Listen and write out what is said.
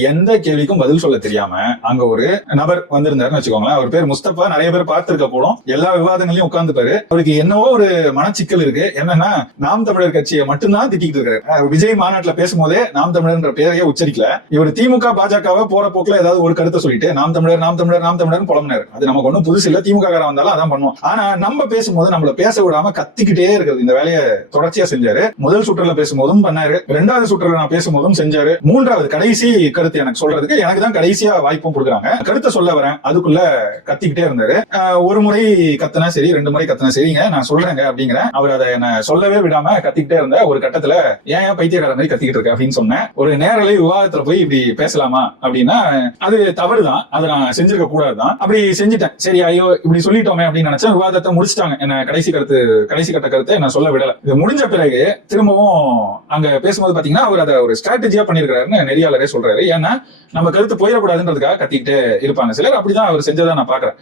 எந்த கேள்விக்கும் பதில் சொல்ல தெரியாம அங்க ஒரு நபர் வந்திருந்தாருன்னு வச்சுக்கோங்களேன். அவர் பேர் முஸ்தபா நிறைய பேர் பார்த்திருக்க போடும் எல்லா விவாதங்களையும் உட்கார்ந்துப்பாரு. அவருக்கு என்னவோ ஒரு மனச்சிக்கல் இருக்கு. என்னன்னா நாம் தமிழர் கட்சியை மட்டும்தான் திட்டிட்டு இருக்காரு. விஜய் மாநாட்டுல பேசும்போதே நாம் தமிழர்ன்ற பேரையே உச்சரிக்கல. இவர் திமுக பாஜகவை போற போக்குல ஏதாவது ஒரு கருத்தை சொல்லிட்டு நாம் தமிழர் நாம் தமிழர் நாம் தமிழர் புலம்புனாரு. அது நமக்கு ஒன்றும் புதுசு இல்ல. திமுக காரன் வந்தாலும் அதான் பண்ணுவோம் ஆனா நம்ம பேசும்போது நம்மள பேச விடாம கத்திக்கிட்டே இருக்கிறது. இந்த வேலையை தொடர்ச்சியா செஞ்சாரு. முதல் சுற்றுல பேசும்போதும் பண்ணாரு. ரெண்டாவது சுற்றுல நான் பேசும்போதும் செஞ்சாரு. மூன்றாவது கடைசி கருத்து எனக்கு சொல்றதுக்கு எனக்கு தான் கடைசியா வாய்ப்பும் கொடுக்குறாங்க. கருத்தை சொல்ல வரேன். அதுக்குள்ள கத்திக்கிட்டே இருந்தாரு. ஒரு முறை கத்துனா சரி ரெண்டு முறை கத்தனா சரிங்க நான் சொல்றேங்க அப்படிங்கிறேன். அவர் அதை என்ன சொல்லவே விடாம கத்திக்கிட்டே இருந்த ஒரு கட்டத்துல ஏன் ஏன் பைத்தியக்கார மாதிரி கத்திக்கிட்டு இருக்க அப்படின்னு சொன்னேன். ஒரு நேரலை விவாதத்துல போய் இப்படி பேசலாமா அப்படின்னா அது தவறுதான். அதை நான் செஞ்சிருக்க கூடாதுதான். அப்படி செஞ்சுட்டேன். சரி ஐயோ இப்படி சொல்லிட்டோமே அப்படின்னு நினைச்சேன். விவாதத்தை முடிச்சிட்டாங்க. என்ன கடைசி கருத்து கடைசி கட்ட கருத்தை என்ன சொல்ல விடல. இது முடிஞ்ச பிறகு திரும்பவும் அங்க பேசும்போது பாத்தீங்கன்னா அவர் அதை ஒரு ஸ்ட்ராட்டஜியா பண்ணிருக்கிறாருன்னு நெறியாளரே சொல்றாரு. ஏன்னா நம்ம கருத்து போயிடக்கூடாதுன்றதுக்காக கத்திக்கிட்டே இருப்பாங்க. சிலர் அப்படிதான் அவர் செஞ்சதை நான் பாக்குறேன்